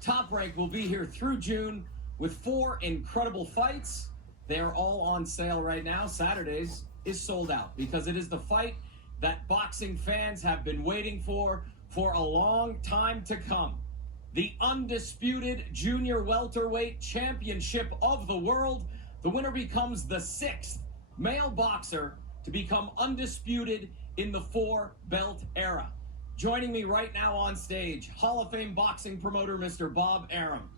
Top Rank will be here through June with 4 incredible fights. They are all on sale right now. Saturdays is sold out because it is the fight that boxing fans have been waiting for a long time to come. The undisputed junior welterweight championship of the world. The winner becomes the 6th male boxer to become undisputed in the 4-belt era. Joining me right now on stage, Hall of Fame boxing promoter, Mr. Bob Arum.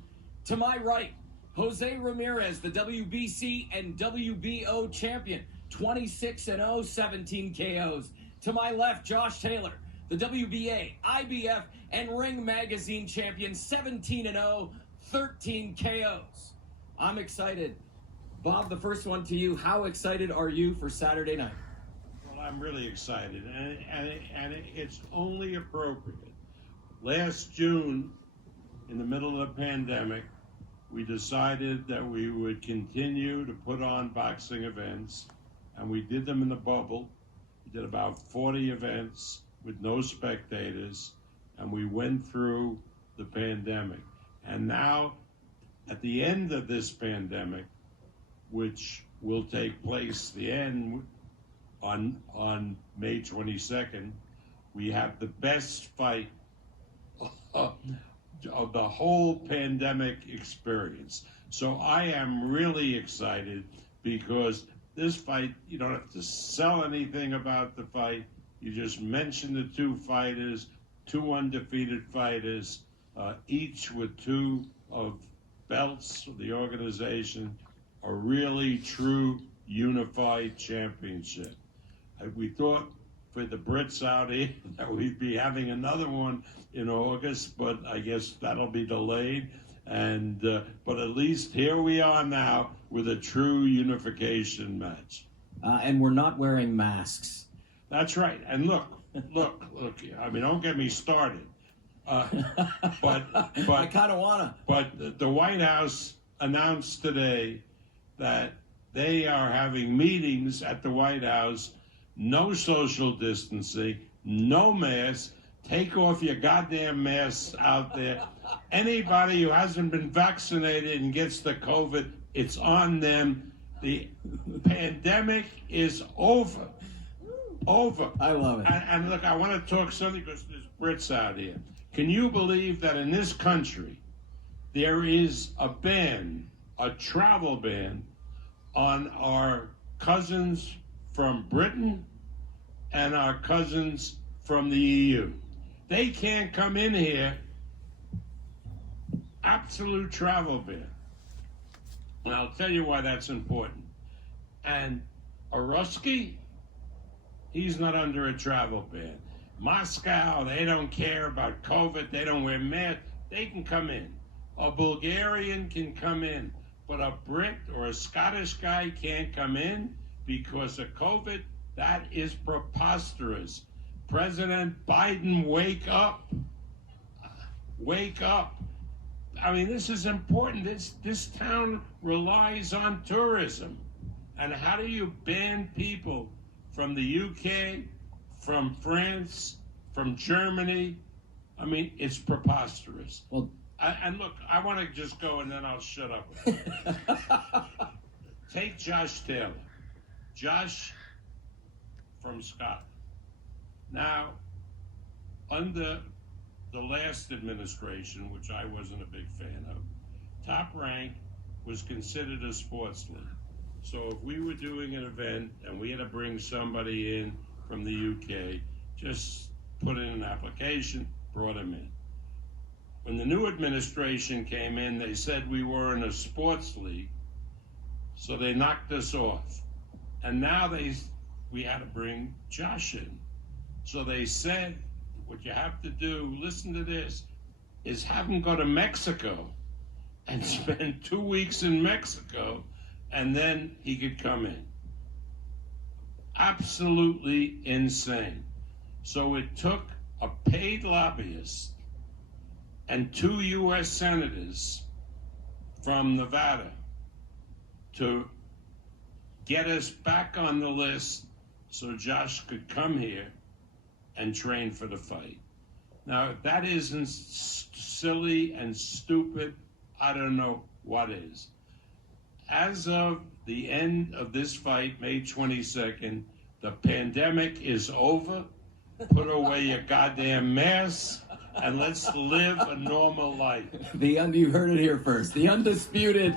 To my right, Jose Ramirez, the WBC and WBO champion, 26-0, 17 KOs. To my left, Josh Taylor, the WBA, IBF, and Ring Magazine champion, 17-0, 13 KOs. I'm excited. Bob, the first one to you. How excited are you for Saturday night? Well, I'm really excited, and it's only appropriate. Last June, in the middle of the pandemic, we decided that we would continue to put on boxing events, and we did them in the bubble. We did about 40 events with no spectators, and we went through the pandemic. And now, at the end of this pandemic, which will take place the end on May 22nd, we have the best fight of the whole pandemic experience. So I am really excited because this fight, you don't have to sell anything about the fight. You just mention the 2 fighters, 2 undefeated fighters, each with 2 of belts of the organization, a really true unified championship. We thought for the Brits out here that we'd be having another one in August, but I guess that'll be delayed. And but at least here we are now with a true unification match. And we're not wearing masks. That's right. And look. I mean, don't get me started. But I kind of wanna. But the White House announced today that they are having meetings at the White House, no social distancing, no masks. Take off your goddamn masks out there. Anybody who hasn't been vaccinated and gets the COVID, it's on them. The pandemic is over. Over. I love it. And look, I want to talk something because there's Brits out here. Can you believe that in this country there is a ban, a travel ban, on our cousins from Britain and our cousins from the EU? They can't come in here. Absolute travel ban. And I'll tell you why that's important. And a Rusky, he's not under a travel ban. Moscow, they don't care about COVID. They don't wear masks. They can come in. A Bulgarian can come in. But a Brit or a Scottish guy can't come in because of COVID. That is preposterous. President Biden, wake up. Wake up. I mean, this is important. This town relies on tourism. And how do you ban people from the UK, from France, from Germany? I mean, it's preposterous. Well, and look, I want to just go and then I'll shut up. Take Josh Taylor. Josh from Scotland. Now, under the last administration, which I wasn't a big fan of, Top Rank was considered a sports league. So if we were doing an event and we had to bring somebody in from the UK, just put in an application, brought him in. When the new administration came in, they said we were in a sports league, so they knocked us off. And now we had to bring Josh in. So they said, what you have to do, listen to this, is have him go to Mexico and spend 2 weeks in Mexico, and then he could come in. Absolutely insane. So it took a paid lobbyist and 2 U.S. senators from Nevada to get us back on the list so Josh could come here and train for the fight. Now, if that isn't silly and stupid, I don't know what is. As of the end of this fight, May 22nd, the pandemic is over. Put away your goddamn mask and let's live a normal life. You heard it here first. The undisputed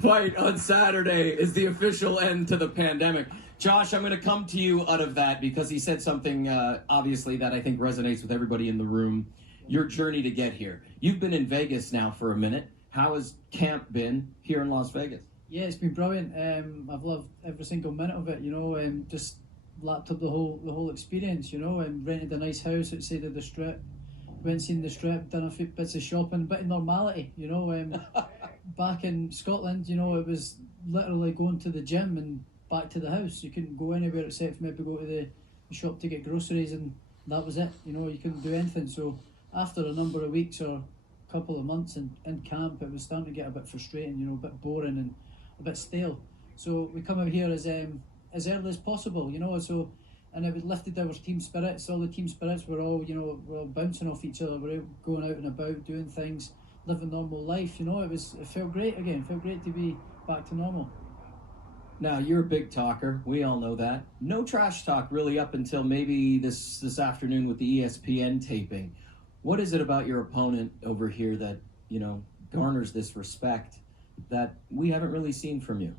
fight on Saturday is the official end to the pandemic. Josh, I'm going to come to you out of that because he said something, obviously, that I think resonates with everybody in the room. Your journey to get here. You've been in Vegas now for a minute. How has camp been here in Las Vegas? Yeah, it's been brilliant. I've loved every single minute of it, you know, and just lapped up the whole experience, you know, and rented a nice house outside of the strip. Went seen the strip, done a few bits of shopping, a bit of normality, you know. Back in Scotland, you know, it was literally going to the gym and back to the house. You couldn't go anywhere except maybe go to the shop to get groceries, and that was it. You know, you couldn't do anything. So after a number of weeks or a couple of months in camp, it was starting to get a bit frustrating, you know, a bit boring and a bit stale. So we come out here as early as possible, you know. So, and it lifted our team spirits. All the team spirits were all, you know, we're all bouncing off each other. We're out, going out and about, doing things, living normal life. You know, it felt great again. It felt great to be back to normal. Now, you're a big talker. We all know that. No trash talk really up until maybe this afternoon with the ESPN taping. What is it about your opponent over here that, you know, garners this respect that we haven't really seen from you?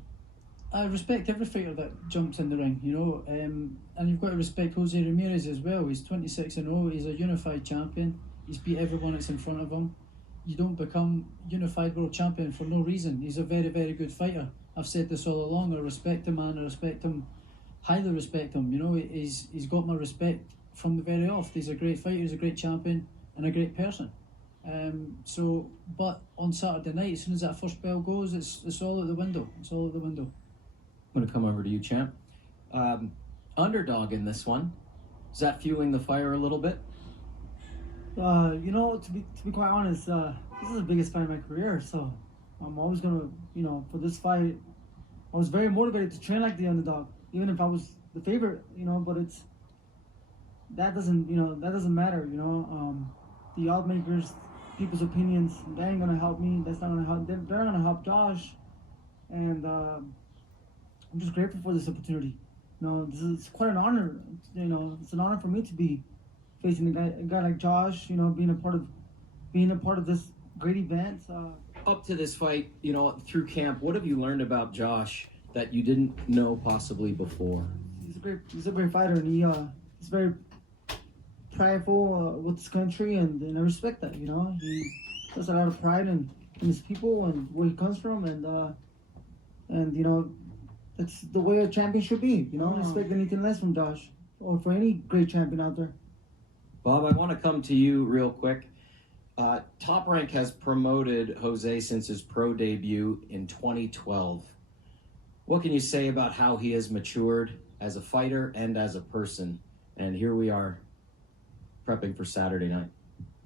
I respect every fighter that jumps in the ring, you know, and you've got to respect Jose Ramirez as well. He's 26-0. He's a unified champion. He's beat everyone that's in front of him. You don't become unified world champion for no reason. He's a very, very good fighter. I've said this all along. I respect the man. I respect him, highly respect him. You know, he's got my respect from the very off. He's a great fighter. He's a great champion and a great person. But on Saturday night, as soon as that first bell goes, it's all out the window. It's all out the window. I'm going to come over to you, champ. Underdog in this one. Is that fueling the fire a little bit? You know, to be quite honest, this is the biggest fight of my career, so I'm always gonna, you know, for this fight, I was very motivated to train like the underdog, even if I was the favorite, you know. But that doesn't matter, you know. The odds makers, people's opinions, they ain't gonna help me. That's not gonna help. They're gonna help Josh, and I'm just grateful for this opportunity. You know, this is quite an honor. You know, it's an honor for me to be facing a guy like Josh. You know, being a part of this great event. Up to this fight, you know, through camp, what have you learned about Josh that you didn't know possibly before? He's a great fighter, and he's very prideful with his country, and I respect that. You know, he has a lot of pride in his people and where he comes from, and you know, that's the way a champion should be. You know, I don't expect anything less from Josh or for any great champion out there. Bob, I want to come to you real quick. Top Rank has promoted Jose since his pro debut in 2012. What can you say about how he has matured as a fighter and as a person? And here we are, prepping for Saturday night.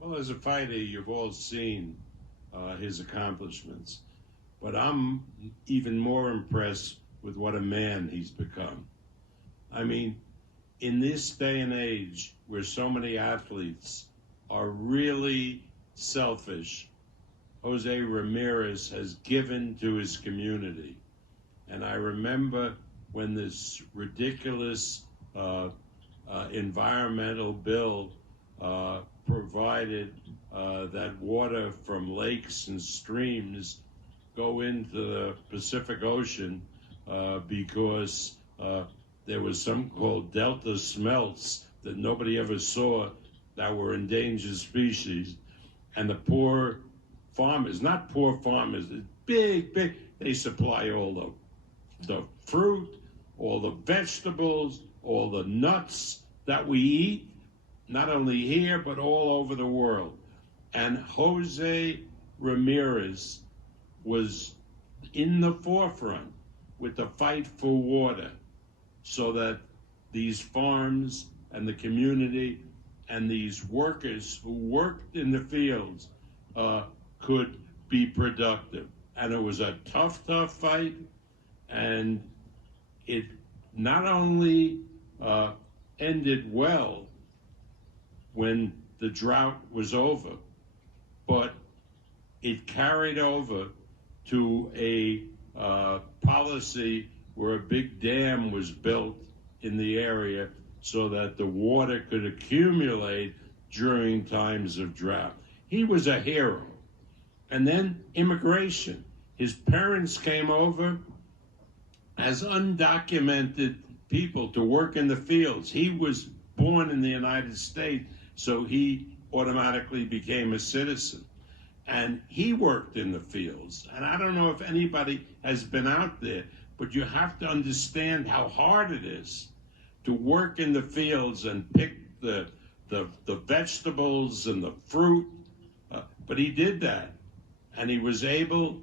Well, as a fighter, you've all seen his accomplishments. But I'm even more impressed with what a man he's become. I mean, in this day and age where so many athletes are really selfish, Jose Ramirez has given to his community. And I remember when this ridiculous environmental bill provided that water from lakes and streams go into the Pacific Ocean because there was some called delta smelts that nobody ever saw that were endangered species. And the poor farmers, not poor farmers, big, they supply all the fruit, all the vegetables, all the nuts that we eat, not only here, but all over the world. And Jose Ramirez was in the forefront with the fight for water so that these farms and the community and these workers who worked in the fields could be productive. And it was a tough fight, and it not only ended well, when the drought was over, but it carried over to a policy where a big dam was built in the area so that the water could accumulate during times of drought. He was a hero. And then immigration. His parents came over as undocumented people to work in the fields. He was born in the United States, so he automatically became a citizen. And he worked in the fields. And I don't know if anybody has been out there, but you have to understand how hard it is to work in the fields and pick the vegetables and the fruit. But he did that. And he was able,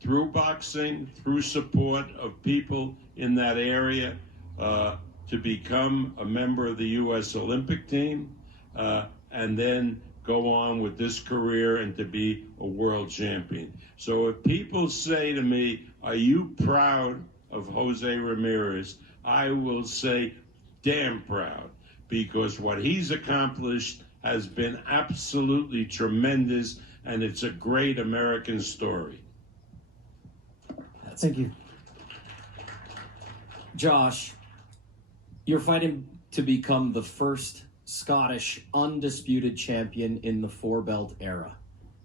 through boxing, through support of people in that area, to become a member of the U.S. Olympic team, and then go on with this career and to be a world champion. So if people say to me, are you proud of Jose Ramirez? I will say, damn proud, because what he's accomplished has been absolutely tremendous, and it's a great American story. Thank you. Josh, you're fighting to become the first Scottish undisputed champion in the four-belt era.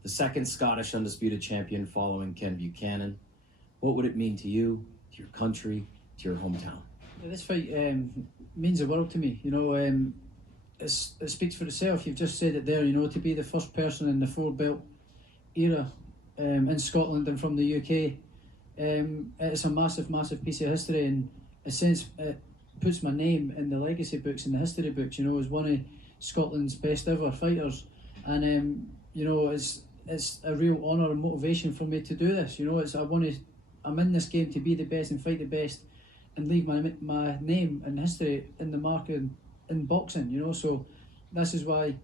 The second Scottish undisputed champion following Ken Buchanan. What would it mean to you, to your country, to your hometown? Yeah, this fight means the world to me. You know, it speaks for itself. You've just said it there. You know, to be the first person in the four-belt era in Scotland and from the UK, it's a massive, massive piece of history. In a sense, it puts my name in the legacy books, in the history books, you know, as one of Scotland's best ever fighters. And, you know, it's a real honour and motivation for me to do this. You know, I'm in this game to be the best and fight the best and leave my name and history in the mark in boxing, you know. So this is why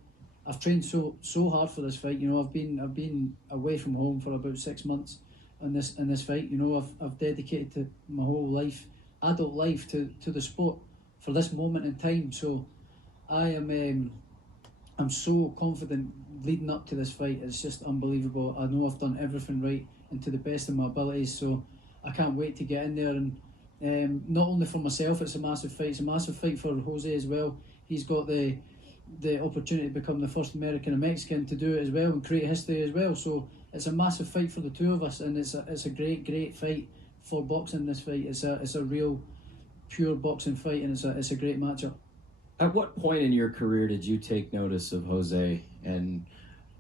I've trained so hard for this fight. You know, I've been away from home for about 6 months in this fight. You know, I've dedicated my whole life, adult life, to the sport for this moment in time. So I'm so confident leading up to this fight. It's just unbelievable. I know I've done everything right and to the best of my abilities. So I can't wait to get in there. And not only for myself, it's a massive fight. It's a massive fight for Jose as well. He's got the opportunity to become the first American and Mexican to do it as well and create history as well. So it's a massive fight for the two of us, and it's a great fight for boxing. This fight, it's a real pure boxing fight, and it's a great matchup. At what point in your career did you take notice of Jose and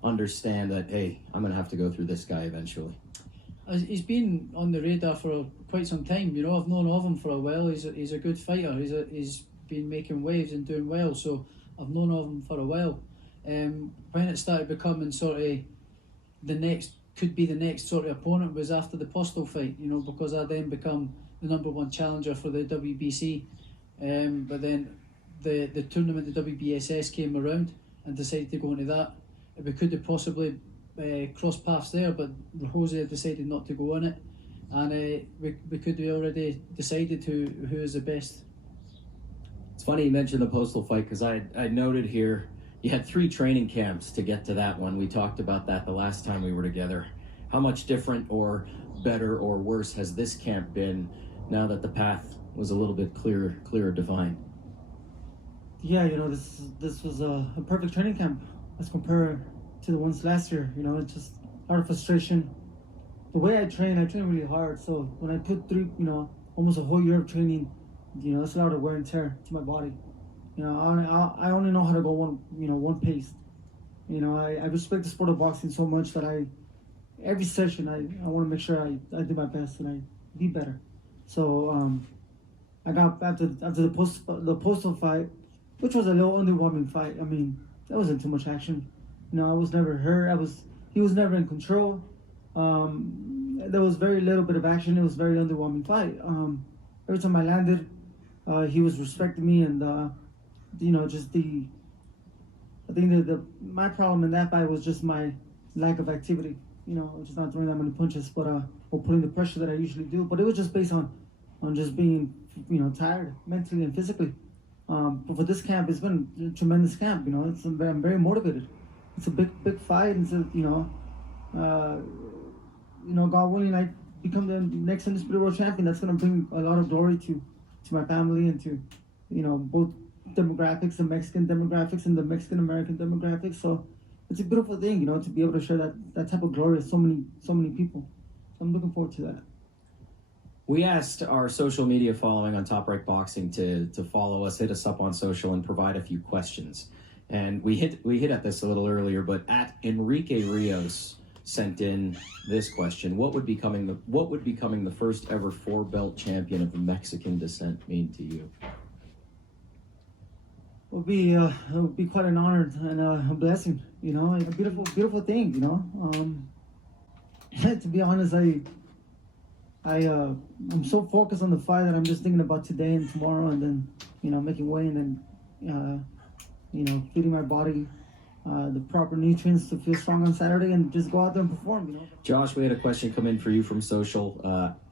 understand that, hey, I'm going to have to go through this guy eventually? He's been on the radar for quite some time. You know, I've known of him for a while. He's a good fighter. He's been making waves and doing well. So I've known of him for a while. When it started becoming sort of the next sort of opponent was after the Postal fight. You know, because I then become the #1 challenger for the WBC. But then the tournament, the WBSS, came around and decided to go into that. We could have possibly cross paths there, but Jose decided not to go in it, and we could have already decided who is the best. It's funny you mentioned the Postal fight, because I noted here you had 3 training camps to get to that one. We talked about that the last time we were together. How much different or better or worse has this camp been now that the path was a little bit clearer defined? Yeah, you know, this was a perfect training camp as compared to the ones last year. You know, it's just a lot of frustration. The way I train really hard. So when I put through, you know, almost a whole year of training, you know, that's a lot of wear and tear to my body. You know, I only know how to go one pace. You know, I respect the sport of boxing so much that every session I want to make sure I do my best and I be better. So I got after the Postal fight, which was a little underwhelming fight. I mean, there wasn't too much action. You know, I was never hurt. He was never in control. There was very little bit of action. It was a very underwhelming fight. Every time I landed, he was respecting me, and you know, I think my problem in that fight was just my lack of activity. You know, just not throwing that many punches, but or putting the pressure that I usually do. But it was just based on just being, you know, tired mentally and physically. But for this camp, it's been a tremendous camp. You know, I'm very motivated. It's a big fight. It's a, you know, God willing, I become the next undisputed world champion. That's going to bring a lot of glory to my family and to, you know, both demographics, the Mexican demographics and the Mexican American demographics. So it's a beautiful thing, you know, to be able to share that type of glory with so many people. So I'm looking forward to that. We asked our social media following on Top Rank Boxing to follow us, hit us up on social, and provide a few questions. And we hit at this a little earlier, but at Enrique Rios sent in this question: What would becoming the first ever 4-belt champion of Mexican descent mean to you? It would be quite an honor and a blessing, you know, a beautiful thing, you know. To be honest, I'm so focused on the fight that I'm just thinking about today and tomorrow, and then, you know, making weight, and then you know, feeding my body the proper nutrients to feel strong on Saturday and just go out there and perform, you know. Josh, we had a question come in for you from social,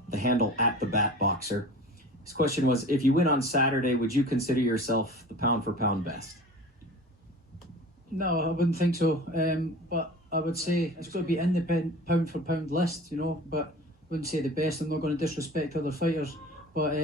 the handle @thebatboxer. His question was, if you win on Saturday, would you consider yourself the pound-for-pound best? No, I wouldn't think so. But I would say it's got to be in the pound-for-pound list, you know. But I wouldn't say the best. I'm not going to disrespect other fighters, but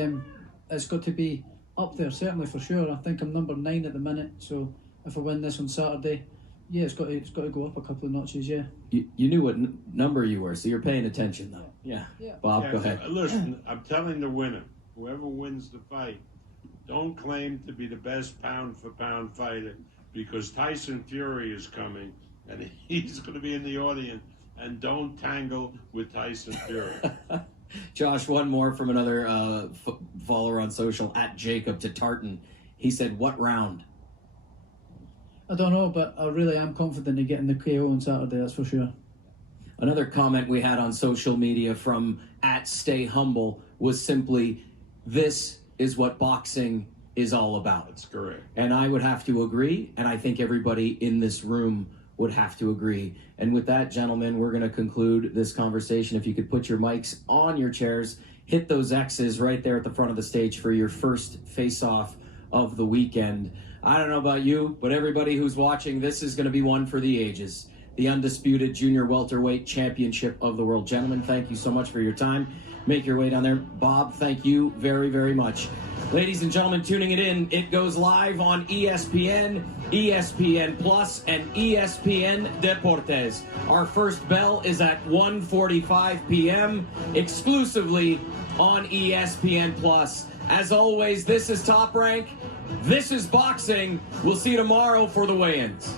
it's got to be up there, certainly, for sure. I think I'm number 9 at the minute, so if I win this on Saturday, yeah, it's got to go up a couple of notches, yeah. You knew what number you were, so you're paying attention, though. Yeah. Bob, go ahead. Listen, I'm telling the winner, whoever wins the fight, don't claim to be the best pound-for-pound fighter, because Tyson Fury is coming, and he's going to be in the audience, and don't tangle with Tyson Fury. Josh, one more from another follower on social, @Jacob to Tartan. He said, what round? I don't know, but I really am confident in getting the KO on Saturday, that's for sure. Another comment we had on social media from @StayHumble was simply, this is what boxing is all about. That's correct. And I would have to agree, and I think everybody in this room would have to agree. And with that, gentlemen, we're going to conclude this conversation. If you could put your mics on your chairs, hit those X's right there at the front of the stage for your first face-off of the weekend. I don't know about you, but everybody who's watching, this is going to be one for the ages. The Undisputed Junior Welterweight Championship of the World. Gentlemen, thank you so much for your time. Make your way down there. Bob, thank you very, very much. Ladies and gentlemen, tuning it in, it goes live on ESPN, ESPN Plus, and ESPN Deportes. Our first bell is at 1:45 p.m. exclusively on ESPN Plus. As always, this is Top Rank. This is boxing. We'll see you tomorrow for the weigh-ins.